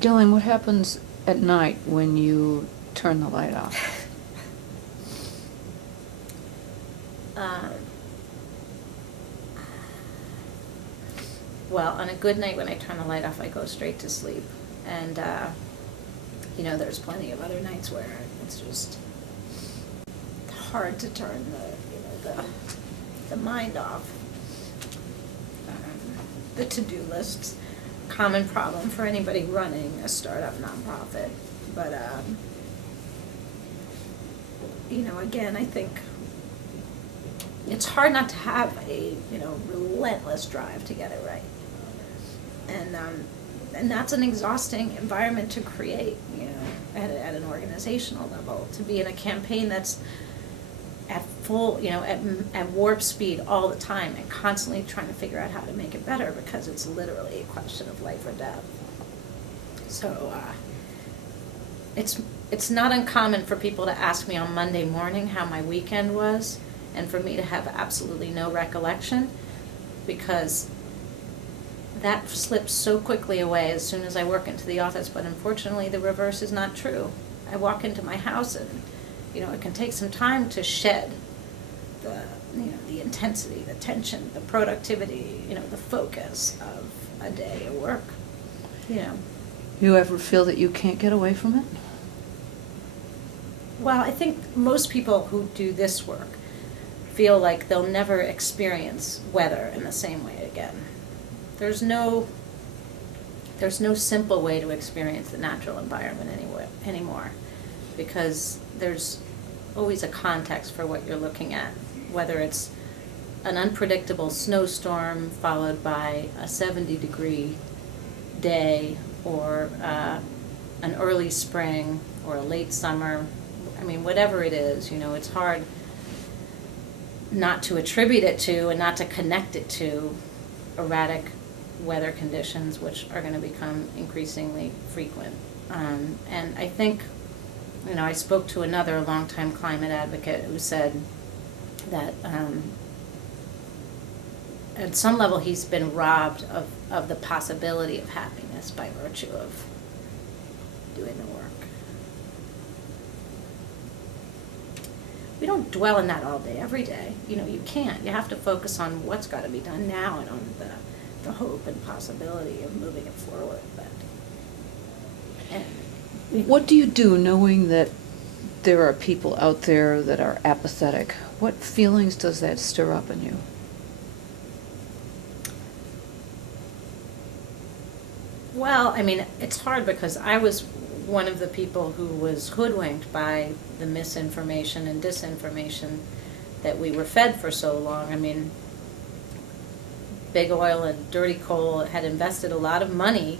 Gillian, what happens at night when you turn the light off? Well, on a good night when I turn the light off, I go straight to sleep. And, there's plenty of other nights where it's just hard to turn the mind off. The to-do list's a common problem for anybody running a startup nonprofit. But, again, I think it's hard not to have a, relentless drive to get it right. And that's an exhausting environment to create, at an organizational level, to be in a campaign that's at full, at warp speed all the time and constantly trying to figure out how to make it better because it's literally a question of life or death. So it's not uncommon for people to ask me on Monday morning how my weekend was and for me to have absolutely no recollection, because that slips so quickly away as soon as I walk into the office. But unfortunately, the reverse is not true. I walk into my house and, it can take some time to shed the intensity, the tension, the productivity, the focus of a day of work. You ever feel that you can't get away from it? Well, I think most people who do this work feel like they'll never experience weather in the same way again. There's no simple way to experience the natural environment anymore, because there's always a context for what you're looking at, whether it's an unpredictable snowstorm followed by a 70-degree day, or an early spring or a late summer. I mean, whatever it is, it's hard not to attribute it to and not to connect it to erratic weather conditions, which are going to become increasingly frequent. And I think, I spoke to another longtime climate advocate who said that at some level he's been robbed of the possibility of happiness by virtue of doing the work. We don't dwell in that all day, every day. You can't. You have to focus on what's got to be done now and on the hope and possibility of moving it forward. What do you do knowing that there are people out there that are apathetic? What feelings does that stir up in you? Well, it's hard because I was one of the people who was hoodwinked by the misinformation and disinformation that we were fed for so long. Big oil and dirty coal had invested a lot of money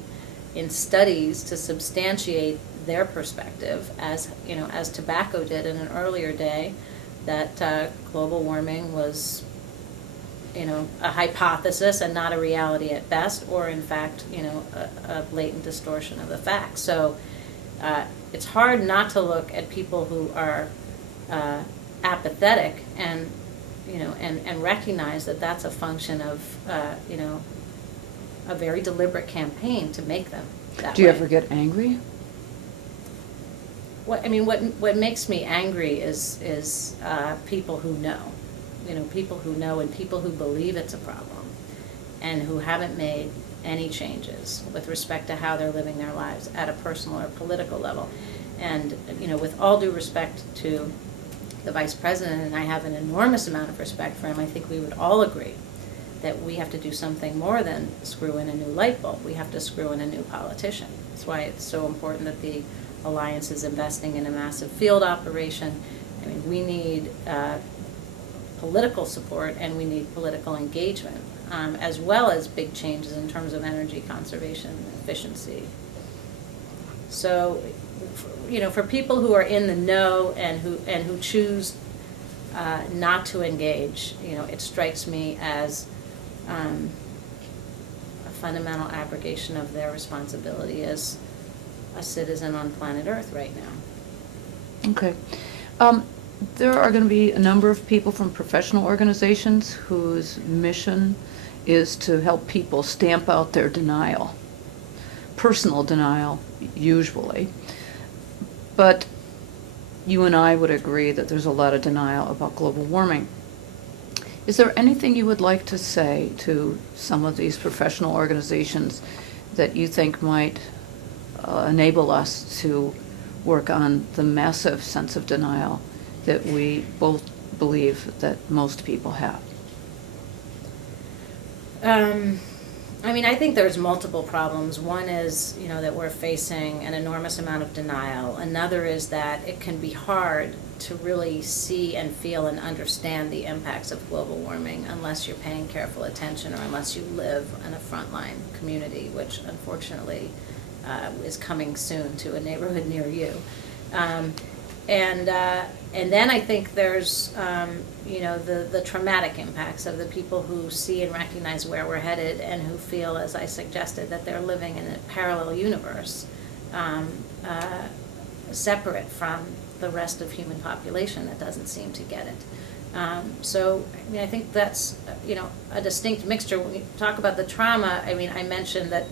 in studies to substantiate their perspective, as tobacco did in an earlier day, that global warming was a hypothesis and not a reality at best, or in fact a blatant distortion of the facts. So it's hard not to look at people who are apathetic and recognize that that's a function of a very deliberate campaign to make them that way. Do you ever get angry? What makes me angry is people who know, people who know and people who believe it's a problem and who haven't made any changes with respect to how they're living their lives at a personal or political level. And with all due respect to the Vice President, and I have an enormous amount of respect for him, I think we would all agree that we have to do something more than screw in a new light bulb. We have to screw in a new politician. That's why it's so important that the Alliance is investing in a massive field operation. We need political support and we need political engagement, as well as big changes in terms of energy conservation and efficiency. So, for people who are in the know and who choose not to engage, it strikes me as a fundamental abrogation of their responsibility as a citizen on planet Earth right now. Okay. There are going to be a number of people from professional organizations whose mission is to help people stamp out their denial. personal denial, usually. But you and I would agree that there's a lot of denial about global warming. Is there anything you would like to say to some of these professional organizations that you think might enable us to work on the massive sense of denial that we both believe that most people have? I mean, I think there's multiple problems. One is, that we're facing an enormous amount of denial. Another is that it can be hard to really see and feel and understand the impacts of global warming unless you're paying careful attention or unless you live in a frontline community, which unfortunately is coming soon to a neighborhood near you. And then I think there's, the traumatic impacts of the people who see and recognize where we're headed and who feel, as I suggested, that they're living in a parallel universe, separate from the rest of human population that doesn't seem to get it. So, I think that's, a distinct mixture. When we talk about the trauma, I mentioned that,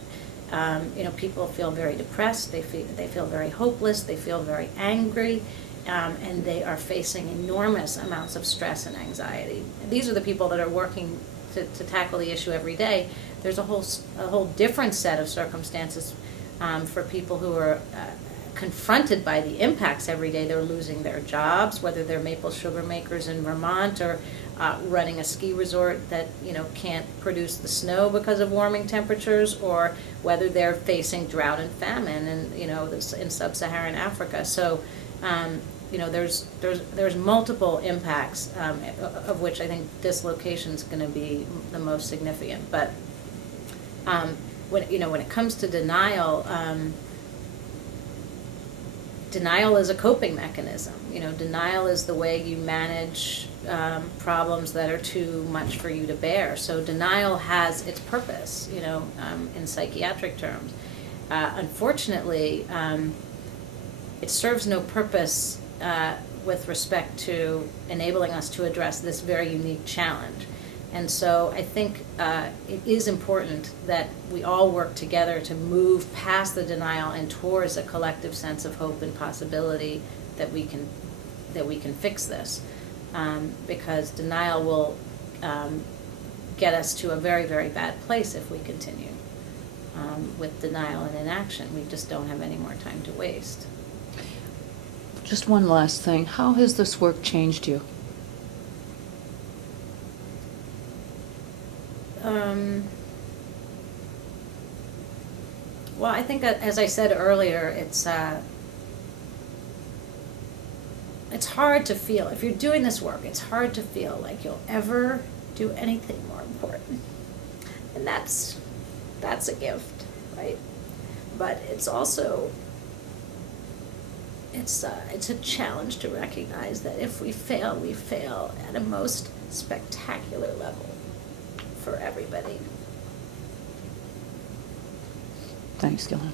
people feel very depressed, they feel very hopeless, they feel very angry, and they are facing enormous amounts of stress and anxiety. And these are the people that are working to tackle the issue every day. There's a whole different set of circumstances for people who are confronted by the impacts every day. They're losing their jobs, whether they're maple sugar makers in Vermont or running a ski resort that can't produce the snow because of warming temperatures, or whether they're facing drought and famine in sub-Saharan Africa. So there's multiple impacts, of which I think dislocation is going to be the most significant. But when it comes to denial, denial is a coping mechanism. Denial is the way you manage problems that are too much for you to bear. So denial has its purpose, in psychiatric terms. Unfortunately, it serves no purpose with respect to enabling us to address this very unique challenge. And so I think it is important that we all work together to move past the denial and towards a collective sense of hope and possibility that we can fix this, because denial will get us to a very, very bad place if we continue with denial and inaction. We just don't have any more time to waste. Just one last thing. How has this work changed you? Well, I think, as I said earlier, it's hard to feel, if you're doing this work, it's hard to feel like you'll ever do anything more important. And that's a gift, right? But it's also, it's a challenge to recognize that if we fail at a most spectacular level for everybody. Thanks, Gillian.